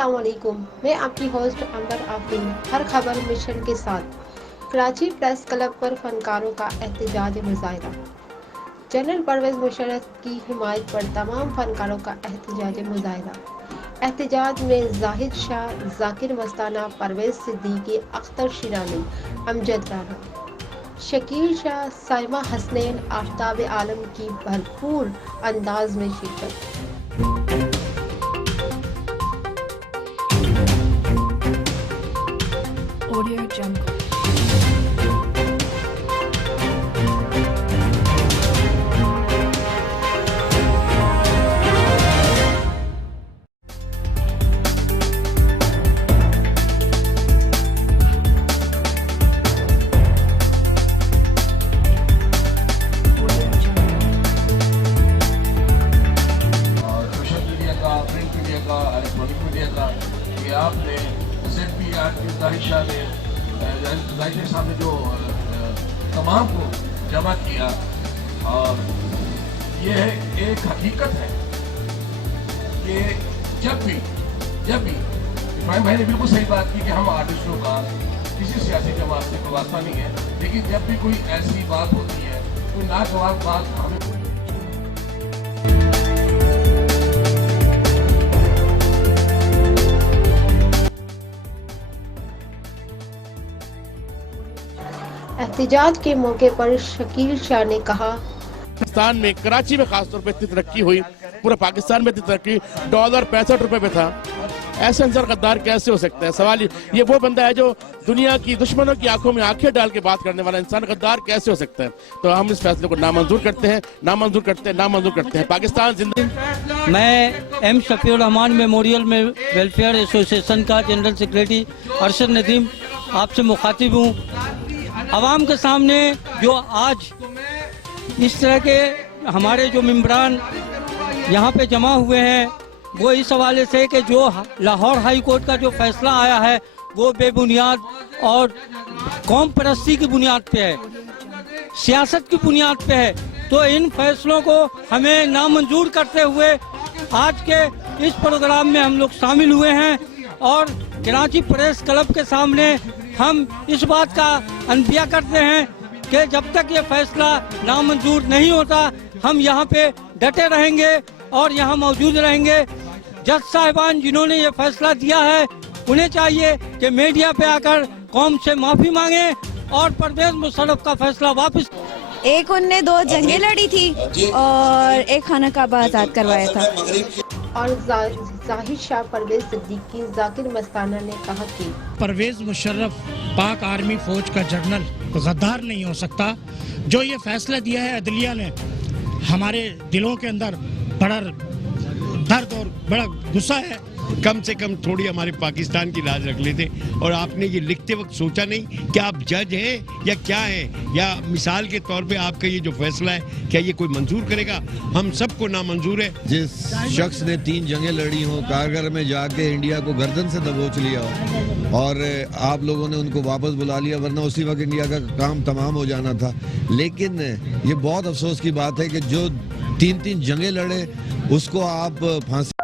अस्सलाम वालेकुम, मैं आपकी होस्ट अंबर आफरीन। हर खबर मिशन के साथ कराची प्रेस क्लब पर फनकारों का एहतजाज मुजाहिरा। जनरल परवेज मुशर्रफ की हिमायत पर तमाम फनकारों का एहतजाज मुजाहिरा। एहतजाज में जाहिद शाह, जाकिर मस्ताना, परवेज सिद्दीकी, अख्तर शिरानी, अमजद राना, शकील शाह, साइमा हसनैन, आफ्ताब आलम की भरपूर अंदाज में शिरकत। Audio Jungle. प्रिंट मीडिया का, इलेक्ट्रॉनिक मीडिया का, कि आपने ZPR के जाहिद शाह ने जाहिद साहब ने जो तमाम को जमा किया, और ये एक हकीकत है कि जब भी इब्राहिम भाई ने बिल्कुल सही बात की कि हम आर्टिस्टों का किसी सियासी जमात से कोई वास्ता नहीं है, लेकिन जब भी कोई ऐसी बात होती है, कोई नाजवाब बात हमें एहतजाज के मौके पर शकील शाह ने कहा, पाकिस्तान में कराची में खासतौर पे इतनी तरक्की हुई, पूरे पाकिस्तान में इतनी तरक्की, डॉलर 65 रुपए पे था। ऐसे इंसान गद्दार कैसे हो सकता है? सवाल ये वो बंदा है जो दुनिया की दुश्मनों की आंखों में आंखें डाल के बात करने वाला इंसान गद्दार कैसे हो सकता है? तो हम इस फैसले को नामंजूर करते हैं। पाकिस्तान जिंदा। मैं एम शफीउर रहमान मेमोरियल में वेलफेयर एसोसिएशन का जनरल सेक्रेटरी अरशद नदीम आपसे मुखातिब हूँ। आवाम के सामने जो आज इस तरह के हमारे जो मेंबरान यहाँ पे जमा हुए हैं, वो इस हवाले से कि जो लाहौर हाई कोर्ट का जो फैसला आया है वो बेबुनियाद और कौम परस्ती की बुनियाद पे है, सियासत की बुनियाद पे है। तो इन फैसलों को हमें नामंजूर करते हुए आज के इस प्रोग्राम में हम लोग शामिल हुए हैं, और कराची प्रेस क्लब के सामने हम इस बात का अनबिया करते हैं कि जब तक ये फैसला नामंजूर नहीं होता, हम यहाँ पे डटे रहेंगे और यहाँ मौजूद रहेंगे। जज साहिबान जिन्होंने ये फैसला दिया है, उन्हें चाहिए कि मीडिया पे आकर कौम से माफी मांगे और परवेज मुशर्रफ का फैसला वापस। एक उनने 2 जंगें लड़ी थी और एक खाना काबा आजाद करवाया था। और जाहिद शाह, परवेज सिद्दीकी, जाकिर मस्ताना ने कहा कि परवेज मुशर्रफ पाक आर्मी फौज का जनरल गद्दार नहीं हो सकता। जो ये फैसला दिया है अदलिया ने, हमारे दिलों के अंदर बड़ा दर्द और बड़ा गुस्सा है। कम से कम थोड़ी हमारे पाकिस्तान की लाज रख लेते, और आपने ये लिखते वक्त सोचा नहीं कि आप जज हैं या क्या हैं, या मिसाल के तौर पे आपका ये जो फैसला है क्या ये कोई मंजूर करेगा? हम सबको नामंजूर है। जिस शख्स ने 3 जंगें लड़ी हों, कारगिल में जाके इंडिया को गर्दन से दबोच लिया हो, और आप लोगों ने उनको वापस बुला लिया, वरना उसी वक्त इंडिया का काम तमाम हो जाना था। लेकिन ये बहुत अफसोस की बात है कि जो 3 जंगें लड़े उसको आप फांसी